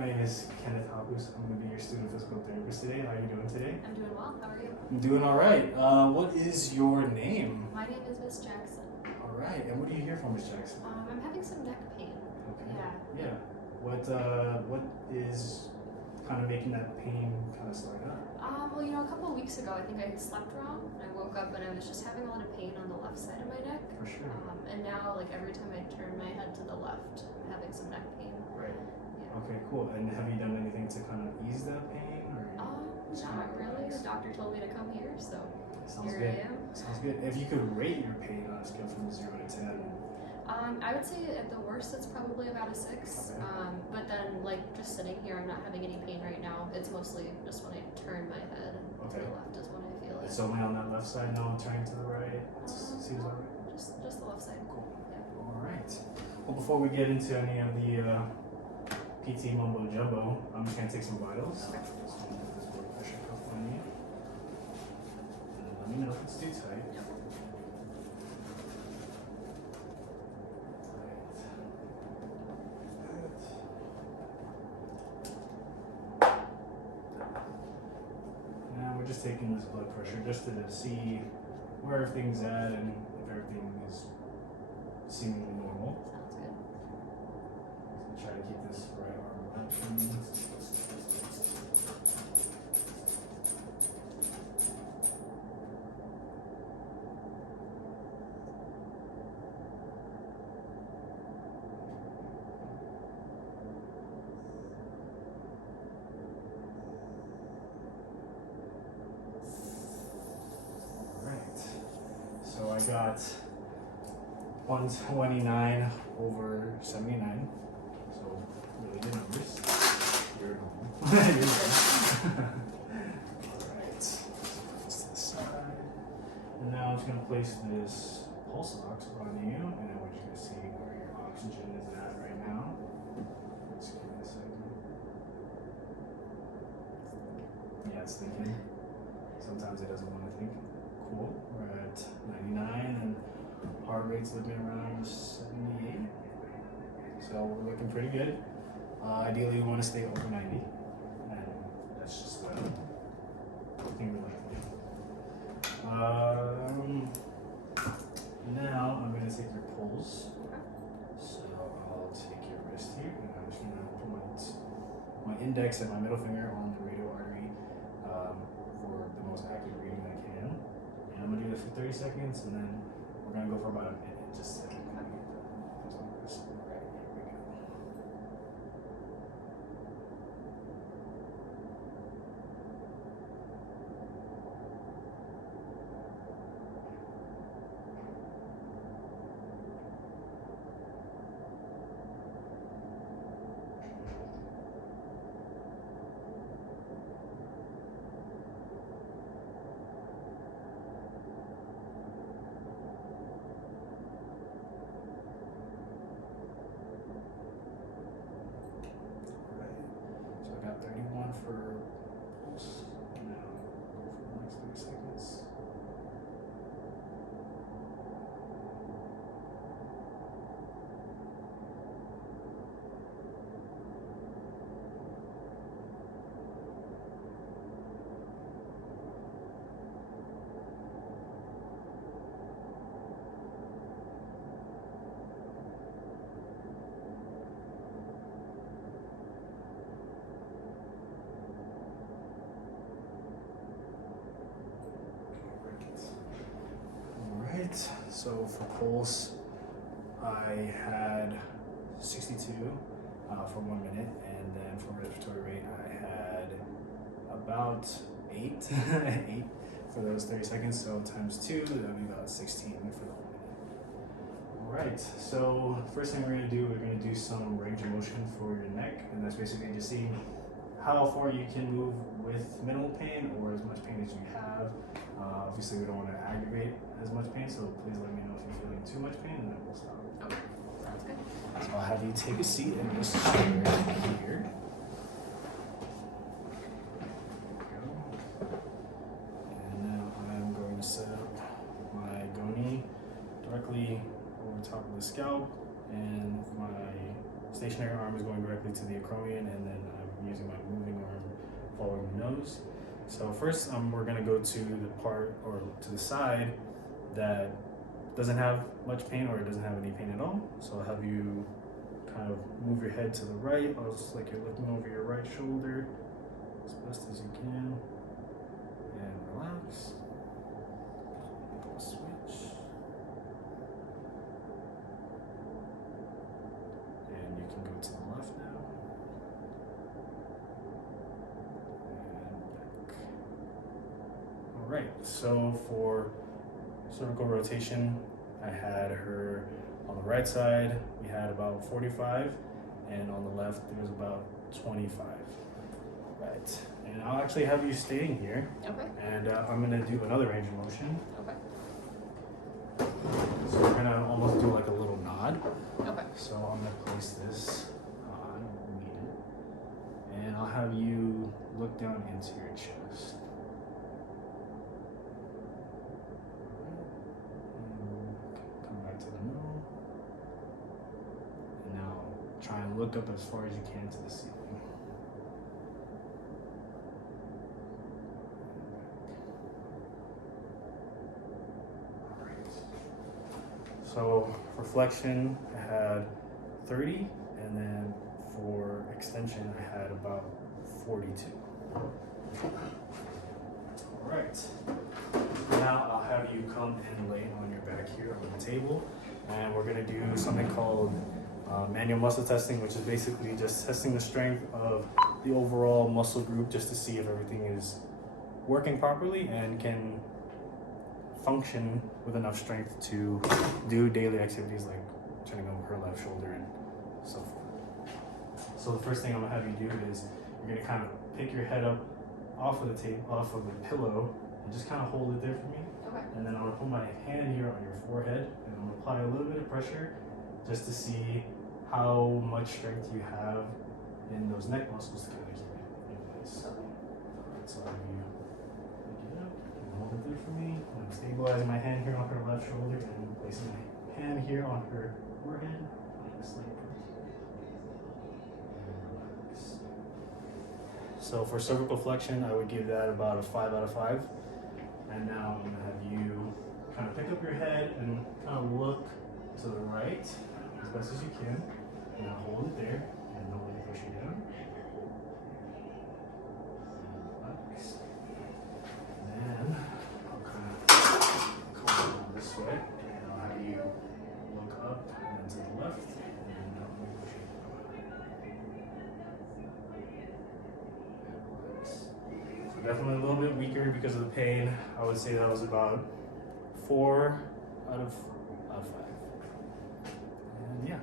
My name is Kenneth Japus. I'm going to be your student physical therapist today. How are you doing today? I'm doing well. How are you? I'm doing all right. What is your name? My name is Miss Jackson. All right. And what are you here for, Miss Jackson? I'm having some neck pain. Okay. Yeah. Yeah. What is kind of making that pain kind of start up? Well, a couple of weeks ago, I think I had slept wrong, and I woke up and I was just having a lot of pain on the left side of my neck. For sure. And now, every time I turn my head to the left, I'm having some neck pain. Right. Yeah. Okay, cool. And have you done anything to kind of ease that pain? Or just kind Not of really. relax? The doctor told me to come here, so Sounds here good. I am. Sounds good. If you could rate your pain on a scale from 0 to 10. I would say at the worst it's probably about a 6. Okay. But then just sitting here, I'm not having any pain right now. It's mostly just when I turn my head to the left is when I feel it. It's only on that left side, no turning to the right. Seems all right. Just the left side. Cool. Yeah. All right. Well, before we get into any of the PT mumbo jumbo, I'm just gonna take some vitals. Okay. Just gonna put this blood pressure cuff on you. And let me know if it's too tight. Yep. Now we're just taking this blood pressure just to see where everything's at and if everything is seemingly normal. Sounds good. So try to keep this right arm up. Alright. So I got 129 over 79. So really good numbers. You're normal. You're normal. Alright. So put this to the side. And now I'm just gonna place this pulse ox on you, and I want you to see where your oxygen is at right now. Just give me a second. Yeah, it's thinking. Sometimes it doesn't want to think. Cool. We're at 99 and heart rate's looking around 78. So we're looking pretty good. Ideally, we want to stay over 90. And that's just the thing we like to do. Now I'm going to take your pulse. So I'll take your wrist here, and I'm just going to put my index and my middle finger on the radial artery for the most accurate reading I can. And I'm going to do this for 30 seconds, and then we're going to go for about a minute just to get those numbers. Alright, here we go. So I got 31 for pulse. Now go for the next 30 seconds. Alright, so for pulse, I had 62 for 1 minute, and then for respiratory rate, I had about 8, 8 for those 30 seconds, so times 2, that would be about 16 for the whole minute. Alright, so first thing we're going to do, we're going to do some range of motion for your neck, and that's basically just seeing how far you can move with minimal pain or as much pain as you have. Obviously, we don't want to aggravate as much pain, so please let me know if you're feeling too much pain, and then we'll stop. Okay. Sounds good. So I'll have you take a seat in this chair here. And now I'm going to set up my goni directly over top of the scalp and my stationary arm is going directly to the acromion, and then I'm using my moving arm following the nose. So first, we're gonna go to the part, or to the side, that doesn't have much pain, or it doesn't have any pain at all. So I'll have you kind of move your head to the right, almost like you're looking over your right shoulder as best as you can, and relax. Switch. And you can go to the left now. And back. All right, so for cervical rotation, I had her on the right side, we had about 45, and on the left, there was about 25. Right, and I'll actually have you staying here. Okay. And I'm gonna do another range of motion. Okay. So we're gonna almost do like a little nod. Okay. So I'm gonna place this, I don't need it. And I'll have you look down into your chest. And come back to the middle. And now try and look up as far as you can to the ceiling. So for flexion, I had 30, and then for extension, I had about 42. All right. Now I'll have you come and lay on your back here on the table, and we're gonna do something called manual muscle testing, which is basically just testing the strength of the overall muscle group, just to see if everything is working properly and can function with enough strength to do daily activities like turning over her left shoulder and so forth. So the first thing I'm gonna have you do is you're gonna kind of pick your head up off of the table, off of the pillow, and just kind of hold it there for me. Okay. And then I'm gonna put my hand here on your forehead, and I'm gonna apply a little bit of pressure just to see how much strength you have in those neck muscles to kind of keep it in place. Okay. Alright, so I'll have you pick it up and hold it there for me. I'm stabilizing my hand here on her left shoulder and placing my hand here on her forehead. Like a slight press. And relax. So for cervical flexion, I would give that about a 5 out of 5. And now I'm gonna have you kind of pick up your head and kind of look to the right as best as you can. And now hold it there and don't let it push you down. And relax. And then I'll kind of come down this way, and I'll have you look up and to the left, and don't let me push you down. And relax. So definitely a little bit weaker because of the pain. I would say that was about 4 out of 5. And yeah.